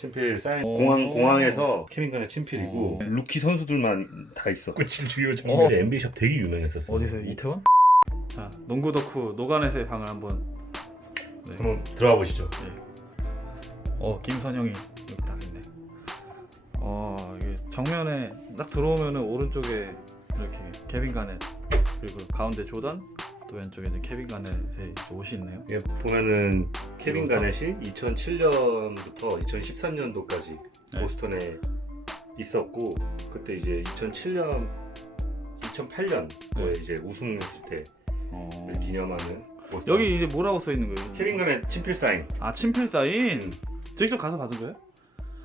친필 사인 오. 공항 공항에서 케빈간의 친필이고 오. 루키 선수들만 다 있어. 그치 주요 어. NBA 샵 되게 유명했었어. 어디서 이태원? 자 농구 덕후 노간에서의 방을 한번 네. 한번 들어가 보시죠. 어 김선영이 여기 딱 있네. 어 이게 정면에 딱 들어오면은 오른쪽에 이렇게 케빈 가넷 그리고 가운데 조던 또 왼쪽에 이제 케빈 가넷의 옷이 있네요. 예, 보면은 케빈? 가넷이 2007년부터 2013년도까지 네. 보스턴에 있었고 그때 이제 2007년 2008년도에 네. 이제 우승했을 때 어... 기념하는 보스턴. 여기 이제 뭐라고 써 있는 거예요? 케빈 가넷 친필 사인. 아 친필 사인 음. 직접 가서 받은 거예요?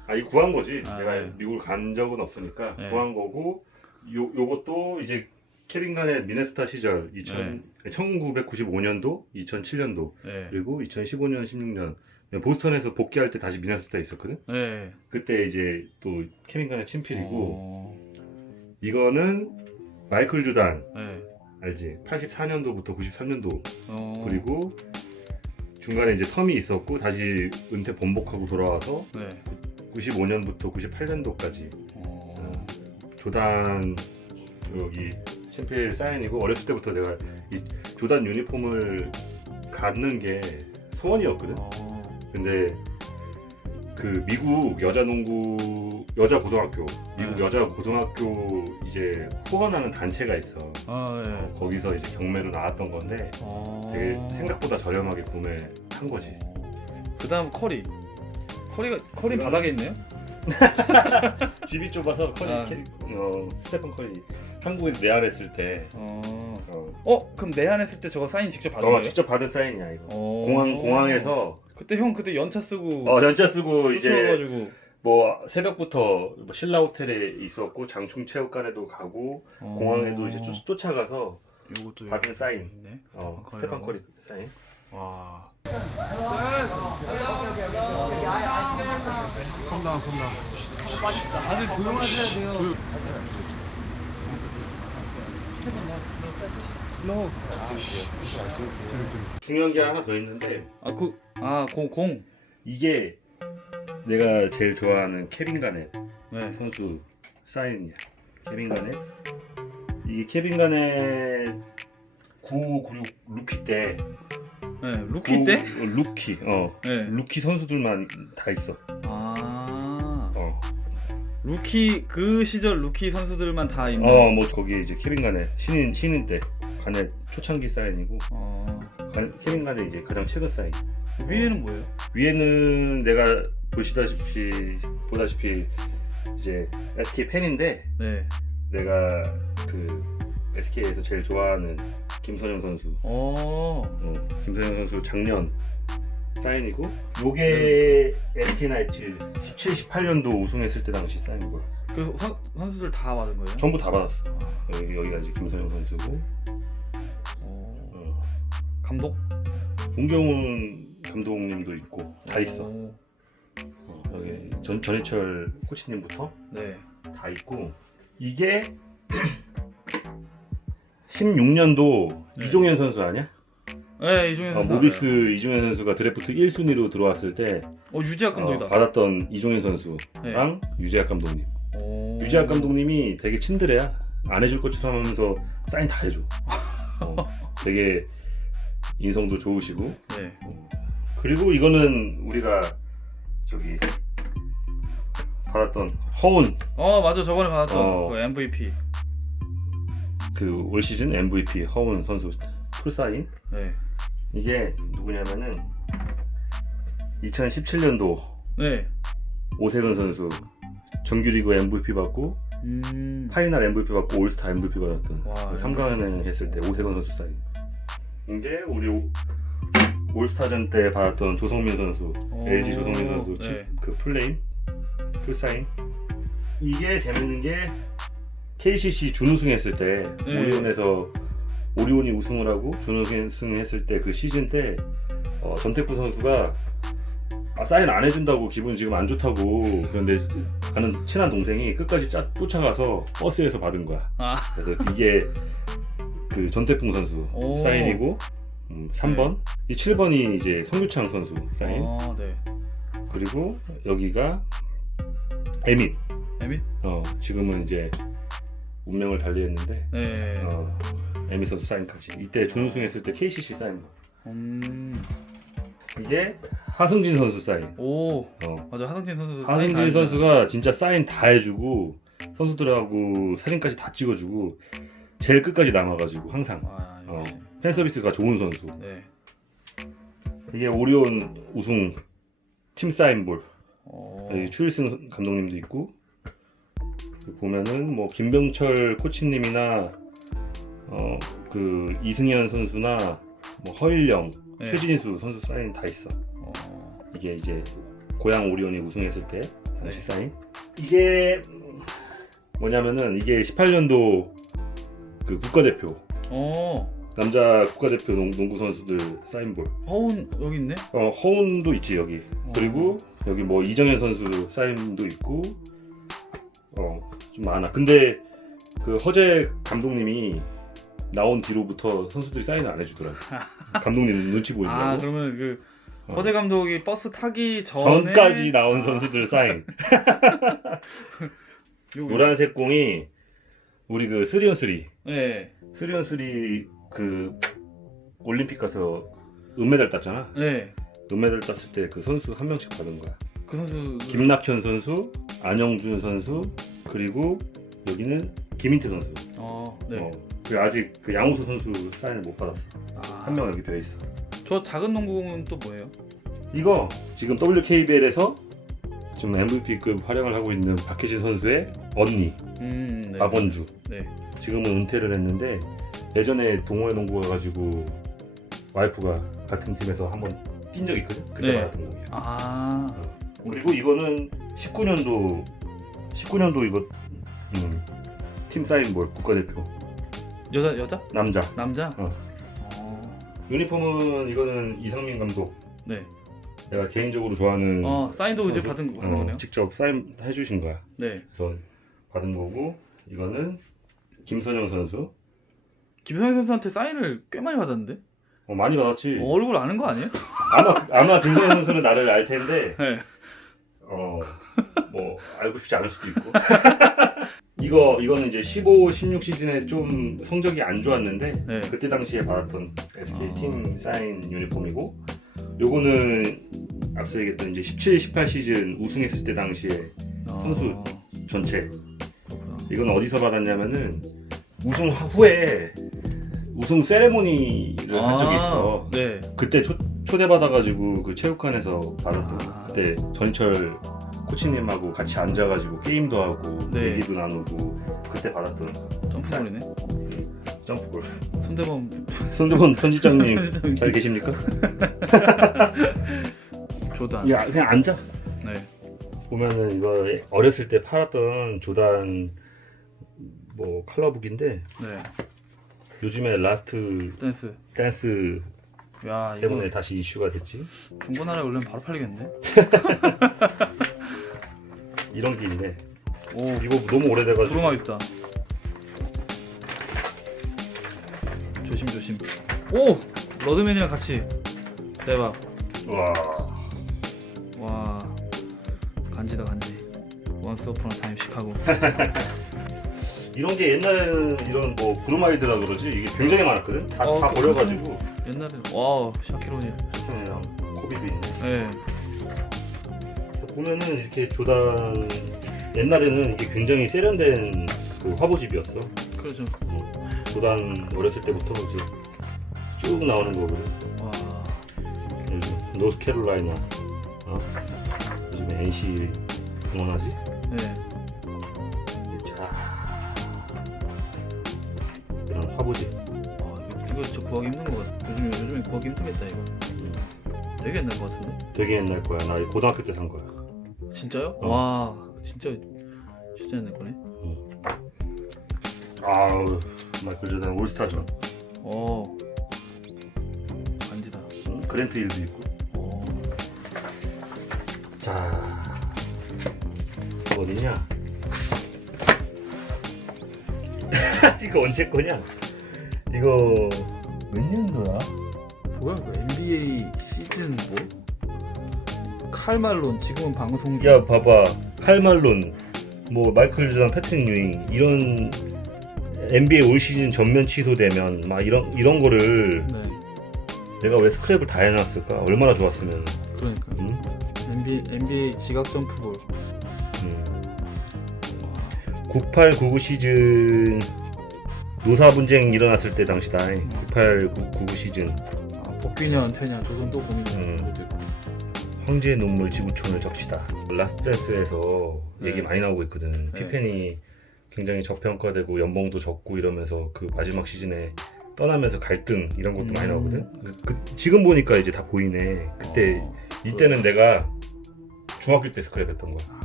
아, 이 구한 거지. 아, 내가 네. 미국을 간 적은 없으니까 네. 구한 거고 요 요것도 이제 케빈 간의 미네소타 시절 2000, 1995년도, 2007년도 네. 그리고 2015년, 16년 보스턴에서 복귀할 때 다시 미네소타에 있었거든. 네. 그때 이제 또 케빈 간의 친필이고 어... 이거는 마이클 조단 네. 알지? 84년도부터 93년도 어... 그리고 중간에 이제 텀이 있었고 다시 은퇴 번복하고 돌아와서 네. 95년부터 98년도까지 어... 조단 여기 친필 사인이고 어렸을 때부터 내가 이 조단 유니폼을 갖는 게 소원이었거든. 어... 근데 그 미국 여자 농구 여자 고등학교 미국 네. 여자 고등학교 이제 후원하는 단체가 있어. 아 네. 거기서 이제 경매로 나왔던 건데 어... 되게 생각보다 저렴하게 구매한 거지. 그다음 커리. 커리가 커리 바닥에 있네요. 집이 좁아서 커리 아. 캐리, 어, 스테픈 커리 한국에 내한했을 때 어. 어, 어 그럼 내한했을 때 저거 사인 직접 받은 어, 거예요? 직접 받은 사인이야 이거. 어. 공항 공항에서 그때 형 그때 연차 쓰고 어, 연차 쓰고 이제 쫓아가지고 뭐 새벽부터 뭐 신라 호텔에 있었고 장충 체육관에도 가고 공항에도 이제 쫓, 쫓아가서 요것도 받은 여기 사인. 있네. 어, 스테판 스테판 커리라고. 커 다들 조용하셔야 돼요. 중요한 게 하나 더 있는데 아그아공 이게 내가 제일 좋아하는 케빈 가넷 네. 선수 사인이야. 케빈 가넷. 이게 케빈 가넷 9596 루키 때 네. 루키 때? 구- 어, 루키 어 네. 루키 선수들만 다 있어. 아. 어. 루키 그 시절 루키 선수들만 다 있는. 어, 뭐 거기에 이제 케빈 가넷 신인 신인 때 가넷 초창기 사인이고 어. 가- 케빈 가넷 이제 가장 최근 사인. 위에는 뭐예요? 위에는 내가 보시다시피 보다시피 이제 SK 팬인데 네. 내가 그 SK에서 제일 좋아하는 김선영 선수. 어. 어, 김선영 선수 작년 사인이고 요게 SK 나이츠 17, 18년도 우승했을 때 당시 사인인 거야. 그래서 선, 선수들 다 받은 거예요? 전부 다 받았어. 아, 여기 여기가 이제 김선영 선수고 어. 어, 감독? 홍경훈 감독님도 있고 다 있어. 어. 어, 여기 전 전해철 코치님부터 네. 다 있고 이게 16년도 네. 이종현 선수 아니야? 네, 이종현 어, 선수. 모비스 알아요. 이종현 선수가 드래프트 1순위로 들어왔을 때 어, 유지학 감독이다. 어, 받았던 이종현 선수랑 네. 유재학 감독님. 오. 유재학 감독님이 되게 친드레야. 안 해줄 것처럼 하면서 사인 다 해줘. 어, 되게 인성도 좋으시고. 네. 그리고 이거는 우리가 저기 받았던 허운 어, 맞아. 저번에 받았던 어. 그 MVP. 그 올 시즌 MVP 허운 선수 풀 사인. 네. 이게 누구냐면은 2017년도 네. 오세근 선수 정규리그 MVP 받고 음. 파이널 MVP 받고 올스타 MVP 받았던 와, 그 3강에 했을 때 오세근 선수 사인. 이게 우리 오- 올스타전 때 받았던 조성민 선수, 오, LG 조성민 선수 치- 네. 그 플레임 풀 사인. 이게 재밌는 게 KCC 준우승했을 때 네. 오리온에서 오리온이 우승을 하고 준우승했을 때 그 시즌 때 어, 전태구 선수가 아, 사인 안 해준다고 기분 지금 안 좋다고 그런데 가는 친한 동생이 끝까지 짜, 쫓아가서 버스에서 받은 거야. 아. 그래서 이게 그 전태풍 선수 오. 사인이고 음, 3번 이 7번이 이제 송규창 선수 사인 어, 네. 그리고 여기가 에밋. 에밋? 어, 지금은 이제 운명을 달리했는데 네. 어, 에밋 선수 사인까지. 이때 준우승했을 때 KCC 사인. 음. 이게 하승진 선수 사인. 오. 어. 맞아 하승진 선수. 사인 다 하승진 해주잖아. 선수가 진짜 사인 다 해주고 선수들하고 사진까지 다 찍어주고 제일 끝까지 남아가지고 항상 아 어. 역시. 팬 서비스가 좋은 선수. 네. 이게 오리온 우승 팀 사인볼. 어. 여기 추일승 감독님도 있고 보면은 뭐 김병철 코치님이나 어 그 이승현 선수나 뭐 허일영, 네. 최진수 선수 사인 다 있어. 어. 이게 이제 고양 오리온이 우승했을 때 네. 당시 사인. 이게 뭐냐면은 이게 18년도 그 국가대표 어. 남자 국가대표 농, 농구 선수들 사인볼. 허운 여기 있네. 어 허운도 있지 여기. 어. 그리고 여기 뭐 이정현 선수 사인도 있고 어 좀 많아. 근데 그 허재 감독님이 나온 뒤로부터 선수들이 사인을 안 해주더라고. 감독님 눈치 보이려고. 아 그러면 그 어. 허재 감독이 버스 타기 전에 전까지 나온 아, 선수들 사인. 요- 노란색 공이 우리 그 쓰리온 쓰리 네. 쓰리온 쓰리 그 올림픽 가서 은메달 땄잖아. 네. 은메달 땄을 때 그 선수 한 명씩 받은 거야. 그 선수 김낙현 선수, 안영준 선수, 그리고 여기는 김인태 선수. 어. 네. 어, 그 아직 그 양호수 선수 사인을 못 받았어. 아, 한명 여기 되어 있어. 저 작은 농구공은 또 뭐예요? 이거 지금 WKBL에서 지금 MVP급 활약을 하고 있는 박혜진 선수의 언니 음. 네. 박원주. 네. 지금은 은퇴를 했는데 예전에 동호회 농구 가가지고 와이프가 같은 팀에서 한번 뛴적 있거든. 그때 네. 받았던 거예요. 아. 그리고 이거는 19년도 19년도 이거 음, 팀 사인볼 국가대표 여자 여자? 남자 남자? 어. 어. 유니폼은 이거는 이상민 감독 네. 내가 개인적으로 좋아하는 어 사인도 이제 선수? 받은 거- 한 어, 거네요. 직접 사인 해주신 거야 네. 그래서 받은 거고 이거는 김선영 선수 김성현 선수한테 사인을 꽤 많이 받았는데 어, 많이 받았지 어, 얼굴 아는 거 아니에요? 아마 아마 김선영 선수는 나를 알 텐데 네. 어 뭐 알고 싶지 않을 수도 있고 이거 이거는 이제 15, 16 시즌에 좀 성적이 안 좋았는데 네. 그때 당시에 받았던 SK 아. 팀 사인 유니폼이고 요거는 앞서 얘기했던 이제 17, 18 시즌 우승했을 때 당시에 선수. 어, 전체 그렇구나. 이건 어디서 받았냐면은 우승 후에 우승 세레모니를 한 적이 있어 네. 그때 초, 초대받아가지고 그 체육관에서 받았던 거. 아. 그때 전철 코치님하고 같이 앉아가지고 게임도 하고 네. 얘기도 나누고 그때 받았던 점프볼이네. 점프볼 손대범 편집장님 편집장님. 잘 계십니까? 조단. 야 그냥 앉아 네. 보면은 이거 어렸을 때 팔았던 조단 뭐 컬러북인데 네. 요즘에 라스트 댄스. 댄스 야 이거 때문에 다시 이슈가 됐지 중고나라에 올리면 바로 팔리겠네. 이런 게 있네 오. 이거 너무 오래돼가지고 부르마 있다. 조심 조심. 오 러드맨이랑 같이. 대박. 와 와 간지다 간지. 원스 오퍼너 타임 시카고. 이런 게 옛날에는 이런 뭐 브루마이드라 그러지 이게 굉장히 많았거든 다, 어, 다 그- 버려가지고 옛날에 와우 샤키로니. 샤키랑 코비도 있네 네. 보면은 이렇게 조단 옛날에는 이게 굉장히 세련된 그 화보집이었어 그렇죠. 조단 어렸을 때부터 이제 쭉 나오는 거거든 와. 요즘 노스캐롤라이나 어? 요즘에 NC 응원하지 네. 구하기 힘든 거 같아. 요즘 요즘에 구하기 힘들겠다 이거. 되게 옛날 거 같은데. 되게 옛날 거야 나 이거 고등학교 때 산 거야 진짜요? 어. 와 진짜 진짜 옛날 거네. 아우 마이클 조단 올스타전 어. 간지다. 응? 그랜트 힐도 있고 어. 자 어디냐 이거 언제 거냐 이거 몇 년도야? 뭐야 이거 NBA 시즌 뭐? 칼말론 지금은 방송 중. 야 봐봐 칼말론 뭐 마이클 조던 패트릭 유잉 이런 NBA 올 시즌 전면 취소되면 막 이런 이런 거를 네. 내가 왜 스크랩을 다 해놨을까 얼마나 좋았으면 그러니까 음? NBA NBA 지각 점프볼. 음. 98, 99 시즌 노사 분쟁 일어났을 때 당시다 98, 99 시즌 아, 복귀냐 은퇴냐 조선 또 고민이야. 음. 황제의 눈물 지구촌을 적시다 라스트 댄스에서 네. 얘기 많이 나오고 있거든 네. 피펜이 굉장히 저평가되고 연봉도 적고 이러면서 그 마지막 시즌에 떠나면서 갈등 이런 것도 많이 음. 나오거든 그, 그- 지금 보니까 이제 다 보이네 그때 어, 이때는 내가 중학교 때 스크랩 했던 거야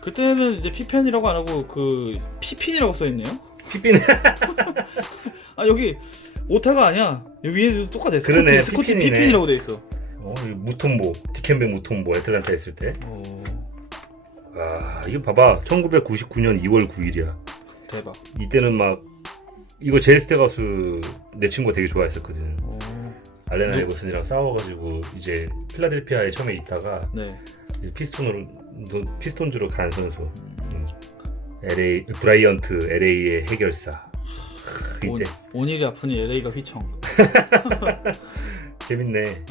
그때는 이제 피펜이라고 안 하고 그 피핀이라고 써 있네요. 피펜 아 여기 오타가 아니야. 여기 위에도 똑같아. 그러네, 스코트 피핀이네. 피핀이라고 돼 있어. 어, 이 무톰보 디켄베 무톰보 애틀란타 했을 때 오, 아, 이거 봐봐. 1999년 2월 9일이야. 대박. 이때는 막 이거 제일 스테가우스 내 친구가 되게 좋아했었거든. 오, 알레나 누- 에버슨이랑 싸워가지고 이제 필라델피아에 처음에 있다가 네. 이제 피스톤으로 노- 피스톤즈로 간 선수. 음. LA 브라이언트 LA의 해결사. 크, 온, 이때 온일이 아프니 LA가 휘청. 재밌네. 네.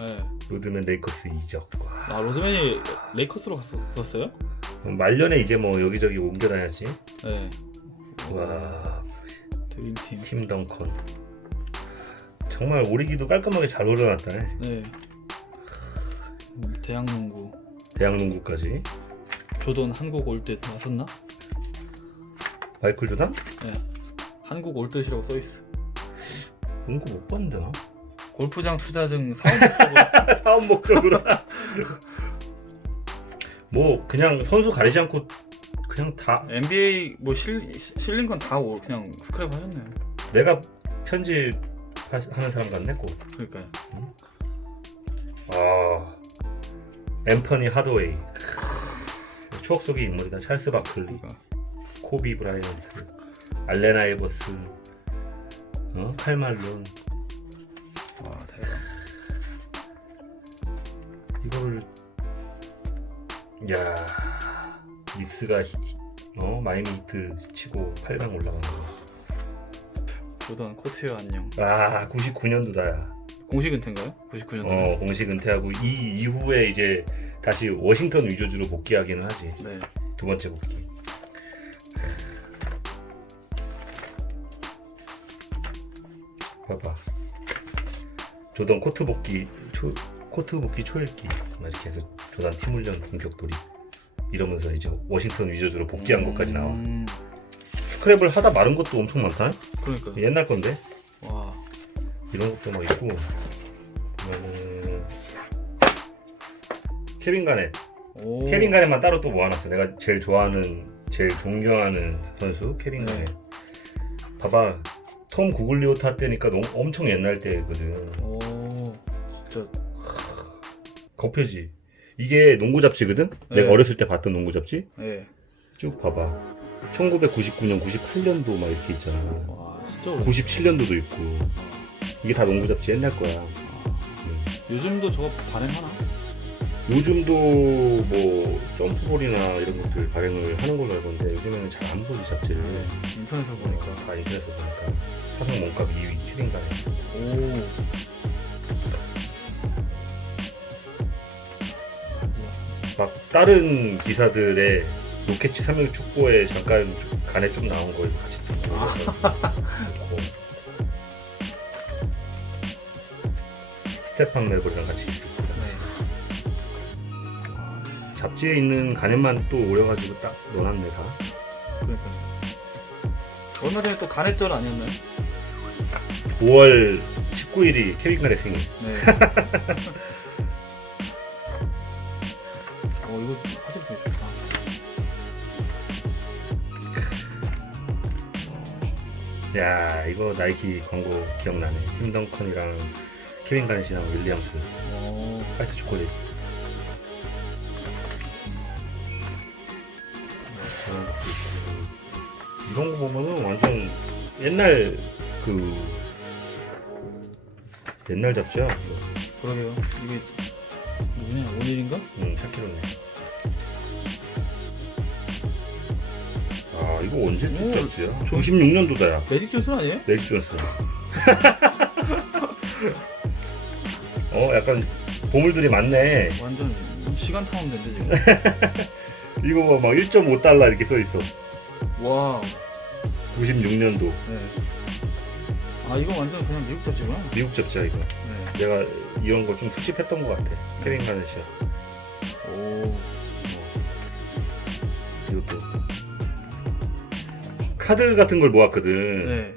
로드맨 레이커스 이적. 와. 아 로드맨이 레이커스로 갔어, 갔어요? 말년에 이제 뭐 여기저기 옮겨 다녔지. 네. 와. 드림팀. 팀 덩컨. 정말 오리기도 깔끔하게 잘 올려놨다. 네. 음, 대학농구. 대학농구까지. 조던 한국 올 때 나섰나? 마이클 조단? 네. 한국 올 듯이라고 써 있어. 농구 못 봤는데 나? 골프장 투자증 사업 목적으로 사업 목적으로. 뭐 그냥 선수 가리지 않고 그냥 다 NBA 뭐 실, 실린 건 다 그냥 스크랩 하셨네요. 내가 편집 하- 하는 사람 같네 꼭. 그러니까 아 앰퍼니 하드웨이. 추억 속의 인물이다. 찰스 바클리, 그러니까 코비 브라이언트, 알레나 에버슨, 어? 칼말론. 와 대박. 이거를 야 닉스가 히- 어 마이미 히트 치고 8강 올라간 거. 조던 코트요 안녕. 아 99년도다야. 공식 은퇴인가요? 99년도. 어 공식 은퇴하고 이 이후에 이제 다시 워싱턴 위저즈로 복귀하기는 하지. 네. 두 번째 복귀. 봐봐. 조던 코트 복귀 초 코트 복귀 초읽기 막 이렇게 해서 조던 팀 훈련 본격 돌입 이러면서 이제 워싱턴 위저즈로 복귀한 것까지 나와. 음, 스크랩을 하다 마른 것도 엄청 많다. 그러니까. 옛날 건데 와. 이런 것도 막 있고. 음, 케빈 가넷. 오. 케빈 가넷만 따로 또 모아놨어. 내가 제일 좋아하는, 제일 존경하는 선수 케빈 네. 가넷. 봐봐, 톰 구글리오타 때니까 너무 엄청 옛날 때거든. 오. 진짜 거표지. 이게 농구 잡지거든. 네. 내가 어렸을 때 봤던 농구 잡지. 예. 쭉 봐봐. 1999년, 98년도 막 이렇게 있잖아. 와 진짜 어렵다. 97년도도 있고. 이게 다 농구 잡지 옛날 거야. 아, 음. 요즘도 저거 발행하나? 요즘도 뭐 점프볼이나 이런 것들 발행을 하는 걸로 알고 있는데 요즘에는 잘 안 보지 잡지를. 인터넷에서 보니까. 다 인터넷에서 보니까 사성 몸값 2위 키링가에 오. 막 다른 기사들의 로켓치 3일 축구에 잠깐 좀 간에 좀 나온 거 이거 같이 좀 넣고 스테판 멜버리랑 같이 있을 아, 잡지에 있는 간에만 또 오려가지고 딱 넣어놨네 다 그러니까. 얼마 전에 또 가냈전 아니었나요? 5월 19일이 케빈 간의 생일 네. 어 이거 되게 좋다. 야 이거 나이키 광고 기억나네 팀 덩컨이랑 케빈 간이랑 윌리엄스 오. 화이트 초콜릿 이런 거 보면은 완전 옛날 그 옛날 잡지야 그러게요. 이게 뭐 누구냐? 오닐인가? 응, 샤키로네. 아, 이거 언제 오? 좀- 96년도다야. 매직 존슨 아니에요? 존스. 어, 약간 보물들이 많네. 완전 시간 타운데인데 지금. 이거 뭐막 1.5달러 이렇게 써 있어. 와. 96년도 네. 아 이거 완전 그냥 미국 잡지구나. 미국 잡지야 이거. 네. 내가 이런 걸 좀 수집했던 것 같아. 케빈 가넷이야. 오. 이것도 카드 같은 걸 모았거든. 네.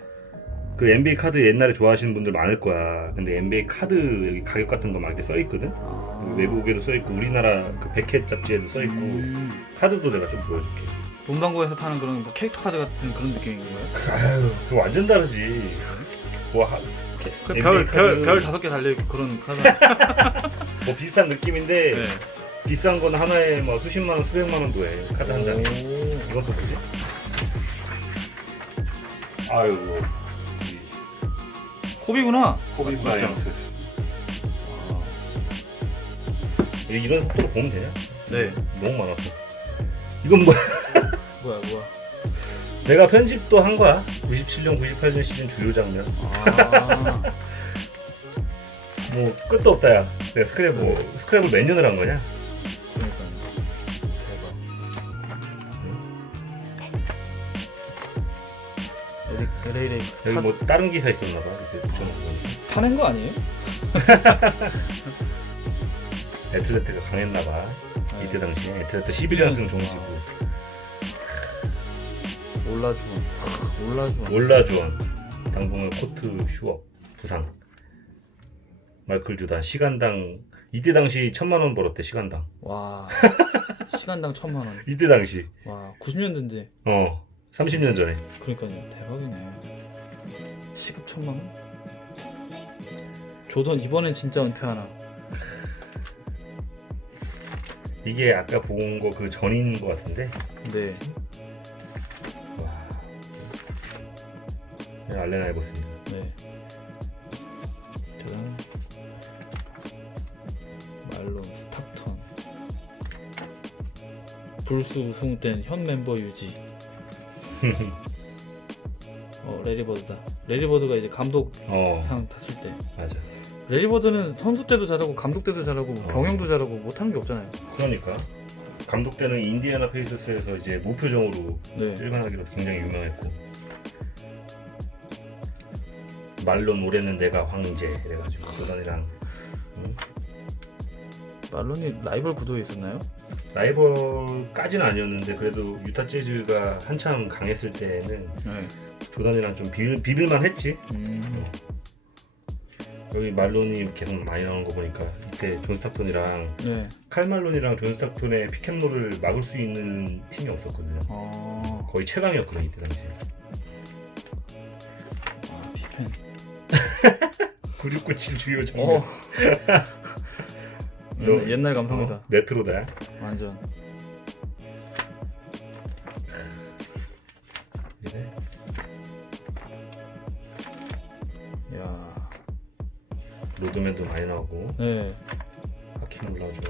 그 NBA 카드 옛날에 좋아하시는 분들 많을 거야. 근데 NBA 카드 여기 가격 같은 거 막 이렇게 써 있거든. 아. 외국에도 써 있고 우리나라 그 백켓 잡지에도 써 있고 음. 카드도 내가 좀 보여줄게. 문방구에서 파는 그런 뭐 캐릭터 카드 같은 그런 느낌인 건가요? 아유, 그거 완전 다르지. 뭐, 하, 그 NBA 별, 별, 카드. 별 다섯 개 달려 있고 그런 카드. 뭐 비슷한 느낌인데 네. 비싼 건 하나에 뭐 수십만 원, 수백만 원도 해. 카드 한 장에. 오. 이건 또 뭐지? 아유, 코비구나. 코비? 브라이언트. 아. 이런 속도로 보면 되냐? 네. 너무 많아서. 이건 뭐? 뭐야 뭐야. 내가 편집도 한 거야. 97년, 98년 시즌 주요 장면. 아. 뭐 끝도 없다 야. 내가 스크랩 뭐 스크랩을 몇 년을 한 거냐? 대박. 에릭 여기 뭐 다른 기사 있었나 봐. 이렇게 붙여놓고. 파낸 거 아니에요? 애틀레트가 강했나 봐. 네. 이때 당시에 애틀레트 11연승 종지고 올라주원. 올라주원. 올라주원 당분간 코트 슈업 부상 마이클 조단 시간당 이때 당시 천만 원 벌었대 시간당 와. 시간당 천만 원. 이때 당시 와. 90년대인데. 어 30년 전에 그러니까요. 대박이네. 시급 천만 원? 조던 이번엔 진짜 은퇴하나? 이게 아까 본 거 그 전인 거 같은데 네. 네, 알레나 해봤습니다 네. 저랑 말론 스타턴 불스 우승 땐현 멤버 유지. 어 레리버드다. 레리버드가 이제 감독상 어 탔을 때. 맞아 레리버드는 선수 때도 잘하고 감독 때도 잘하고 어. 경영도 잘하고 못하는 게 없잖아요. 그러니까 감독 때는 인디애나 페이서스에서 이제 무표정으로 네. 일반하기로 굉장히 유명했고 말론 올해는 내가 황제 이래가지고 조단이랑 응? 말론이 라이벌 구도에 있었나요? 라이벌까지는 아니었는데 그래도 유타 재즈가 한참 강했을 때는 네. 조단이랑 좀 비빌, 비빌만 했지 음. 여기 말론이 계속 많이 나오는 거 보니까 이때 존 스타톤이랑 네. 칼 말론이랑 존 스타톤의 피켓롤을 막을 수 있는 팀이 없었거든요 어. 거의 최강이었거든 이때 당시에 9697 주요 장면 어. 옛날, 옛날 감성이다. 어? 레트로다 완전. 이래. 야. 로드맨도 많이 나오고 네. 하킴 올라줘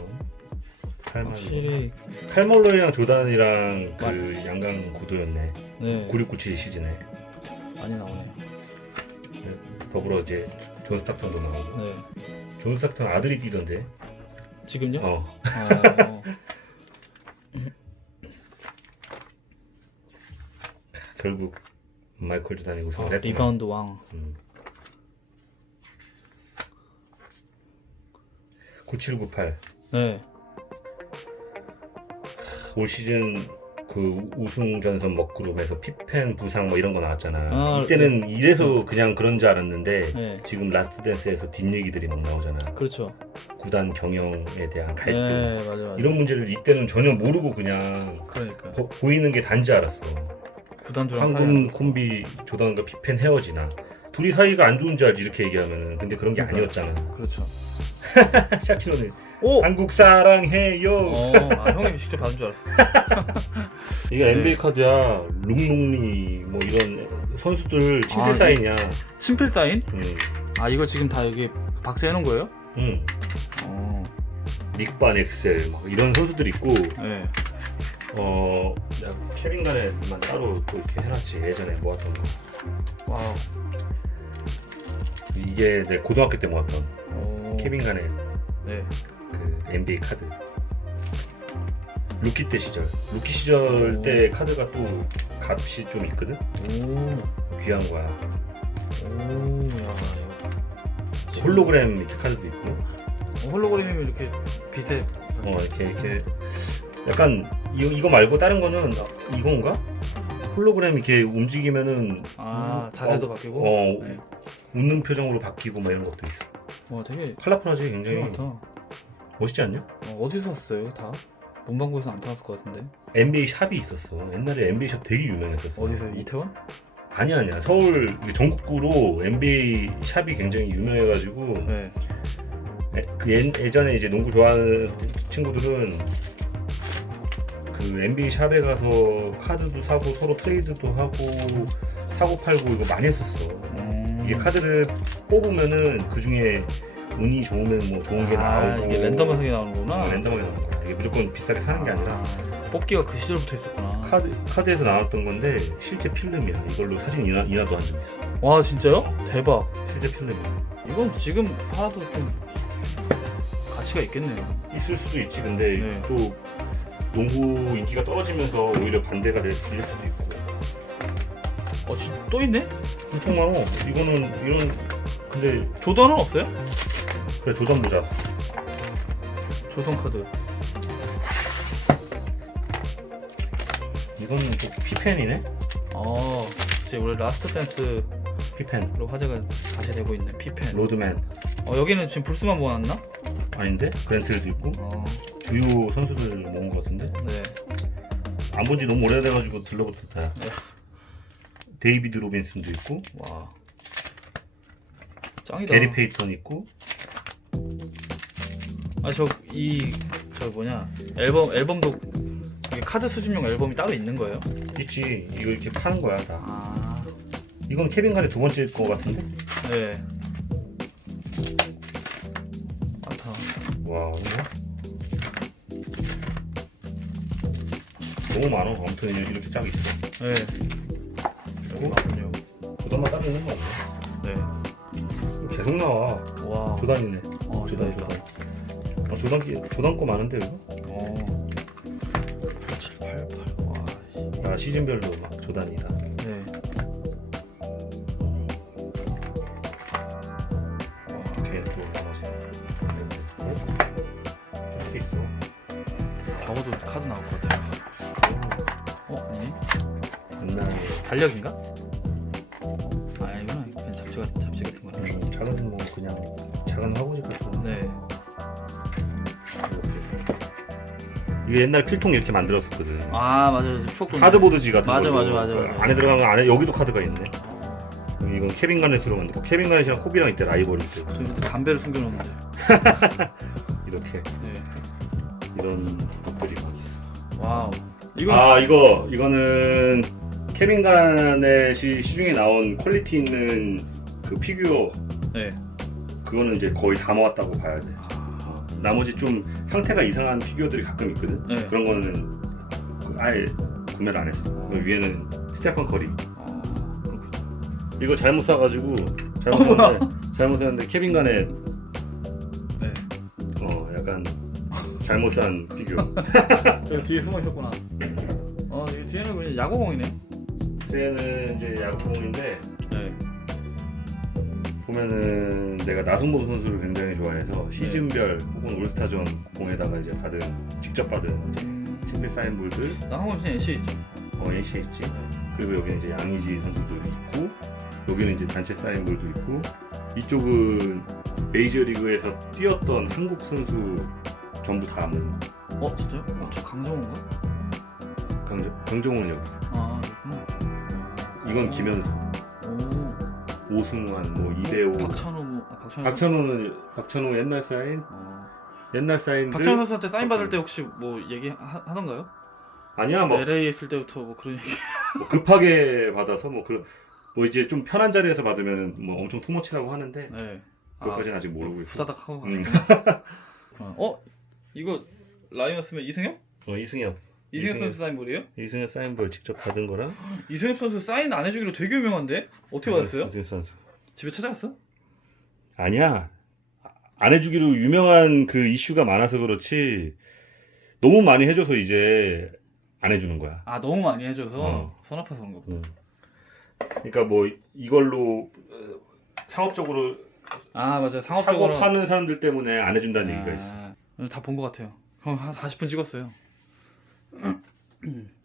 칼말로 확실히 칼멀로이랑 조단이랑 그 양강 구도였네 네 9697 시즌에 많이 나오네. 더불어 이제 존 스타턴도 나오고 네. 존 스타턴 아들이 뛰던데 지금요? 어 어. 결국 마이클 조단이 어, 우승을 했구나 리바운드 왕. 음. 9798 네. 올 시즌 그 우승 전선 먹그룹에서 피펜 부상 뭐 이런 거 나왔잖아. 아, 이때는 이래서 그냥 그런 줄 알았는데 네. 지금 라스트 댄스에서 뒷얘기들이 막 나오잖아. 그렇죠. 구단 경영에 대한 갈등 네, 맞아 맞아. 이런 문제를 이때는 전혀 모르고 그냥 그러니까 보, 보이는 게 단지 알았어. 구단주랑 황금 콤비 조던과 피펜 헤어지나 둘이 사이가 안 좋은 줄 알지 이렇게 얘기하면은 근데 그런 게 그러니까. 아니었잖아. 그렇죠. 샤키로는 오. 한국 사랑해요. 어, 아, 형님이 직접 받은 줄 알았어. 이게 네. NBA 카드야. 룽룽리 뭐 이런 선수들 친필 아, 사인이야. 친필 사인? 음. 아 이거 지금 다 여기 박스해 놓은 거예요? 음. 어. 닉반 엑셀 막 이런 선수들 있고 네. 어 내가 케빈 간에만 따로 또 이렇게 해놨지 예전에 모았던 거 와우. 이게 내 고등학교 때 모았던 오. 케빈 간의 네. 그 NBA 카드 루키 때 시절 루키 시절 오. 때 카드가 또 값이 좀 있거든 오. 귀한 거야 오. 야. 이거. 홀로그램 이렇게 카드도 있고 어, 홀로그램이면 이렇게 빛에 어 이렇게 이렇게 약간 이거, 이거 말고 다른 거는 아, 이건가 홀로그램 이렇게 움직이면은 아 음, 자세도 어, 바뀌고. 어 네. 웃는 표정으로 바뀌고 막 이런 것도 있어 와 되게 컬러풀하지 되게 굉장히 많다. 멋있지 않냐? 어, 어디서 샀어요 다? 문방구에서 안 팔았을 것 같은데. NBA 샵이 있었어 옛날에 NBA 샵 되게 유명했었어 어디서 이태원? 아니야 아니야 서울 이게 전국구로 NBA 샵이 굉장히 유명해가지고 네. 에, 그 예, 예전에 이제 농구 좋아하는 친구들은 그 NBA 샵에 가서 카드도 사고 서로 트레이드도 하고 사고 팔고 이거 많이 했었어. 음. 이게 카드를 뽑으면은 그 중에 운이 좋으면 뭐 좋은 게 아, 나오고 이게 랜덤하게 나오는구나. 어, 랜덤하게 나오는 거야. 이게 무조건 비싸게 사는 게 아니라 아, 뽑기가 그 시절부터 있었구나. 카드 카드에서 나왔던 건데 실제 필름이야. 이걸로 사진 인화, 인화도 한 적 있어. 와 진짜요? 대박. 실제 필름이야. 이건 지금 팔아도 좀 가치가 있겠네요. 있을 수도 있지. 근데 네. 또 농구 인기가 떨어지면서 오히려 반대가 될 수도 있고. 어, 진, 또 있네? 엄청 많어. 이거는 이런 근데 조던은 없어요? 그래 조던 보자. 조던 카드. 이거는 또 피펜이네. 어, 이제 우리 라스트 댄스로 피펜. 화제가 다시 되고 있는 피펜. 로드맨 어, 여기는 지금 불스만 모았나? 아닌데 그랜트도 있고 어, 주요 선수들 모은 것 같은데 네. 안 본 지 너무 오래돼가지고 들러붙었다. 네. 데이비드 로빈슨도 있고 와. 짱이다. 게리 페이턴 있고 아, 저, 이, 저 뭐냐. 앨범, 앨범도, 이게 카드 수집용 앨범이 따로 있는 거예요? 있지. 이거 이렇게 파는 거야 다. 아, 이건 케빈 간의 두 번째일 것 같은데. 네. 많다. 와 이거 너무 많아. 아무튼 이렇게 쫙 있어. 네. 그리고 많군요. 조단만 따로 있는 거 아니야? 네. 계속 나와. 와. 조단이네. 어, 조단 대박이다. 조단. 어, 조단 기 조단 거 많은데 이거? 어. 7, 8, 8. 와. 씨. 아 시즌별로 막 조단이다. 네. 뒤에 또 나머지. 이렇게 있어. 적어도 카드 나올 것 같아요. 어, 아니네. 옛날에 달력인가? 이게 옛날 필통 이렇게 만들었었거든. 아, 맞아요. 추억 돋네. 하드보드지 같은 맞아, 거. 맞아, 맞아, 맞아. 안에 들어가면 안에 여기도 카드가 있네. 이건 케빈 가넷으로 만들고 케빈 가넷이랑 코비랑 이때 라이벌일 때 저 이거 담배를 숨겨놓는데. 이렇게 네. 이런 것들이 막 있어. 와우. 이거 아 이거 이거는 케빈 가넷이 시중에 나온 퀄리티 있는 그 피규어 네. 그거는 이제 거의 다 모았다고 봐야 돼. 아, 나머지 좀 상태가 이상한 피규어들이 가끔 있거든. 네. 그런 거는 아예 구매를 안 했어. 그 위에는 스테판 커리. 어, 그렇군요. 이거 잘못 사가지고 잘못 샀는데 잘못 샀는데 케빈 가넷 네. 어 약간 잘못 산 피규어. 제가 뒤에 숨어 있었구나. 어, 이 뒤에는 그냥 야구공이네. 쟤는 이제 야구공인데 네. 보면은 내가 나성범 선수를 굉장히 좋아해서 시즌별 혹은 올스타전 공에다가 이제 받은 직접 받은 이제 음, 친필 사인 볼들 나한번 그냥 NC 있죠. 어 NC 있지. 그리고 여기는 이제 양의지 선수도 있고 여기는 이제 단체 사인볼도 있고 이쪽은 메이저리그에서 뛰었던 한국 선수 전부 다 모은 어, 진짜요? 어, 저 강정호인가? 강정, 강정호는 여기 아, 그렇구나. 이건 김현수 오. 오승환 뭐 이대호 박찬호, 뭐, 아, 박찬호. 박찬호는 박찬호 옛날 사인 어. 옛날 사인들 박찬호 선수한테 사인 받을. 때 혹시 뭐 얘기 하, 하던가요? 아니야 뭐, LA 있을 때부터 뭐 그런 얘기. 뭐 급하게 받아서 뭐 그런 뭐 이제 좀 편한 자리에서 받으면은 뭐 엄청 투머치라고 하는데 네. 아, 그것까지는 아 직 모르고 있고 후다닥 하고 음. 가셨구나. 어? 이거 라이언스면 이승엽? 어, 이승엽. 이승엽. 선수 사인볼이에요? 이승엽 사인볼 직접 받은 거랑 이승엽 선수 사인 안 해주기로 되게 유명한데 어떻게 받았어요? 이승엽 선수. 집에 찾아갔어? 아니야. 안 해주기로 유명한 그 이슈가 많아서 그렇지 너무 많이 해줘서 이제 안 해주는 거야. 아 너무 많이 해줘서 어. 손 아파서 그런 거 보다. 음. 그러니까 뭐 이걸로 어, 상업적으로 아 맞아 사고 상업적으로 파는 사람들 때문에 안 해준다는 얘기가 있어. 아, 다본 것 같아요. 형 한 40분 찍었어요. 嗯。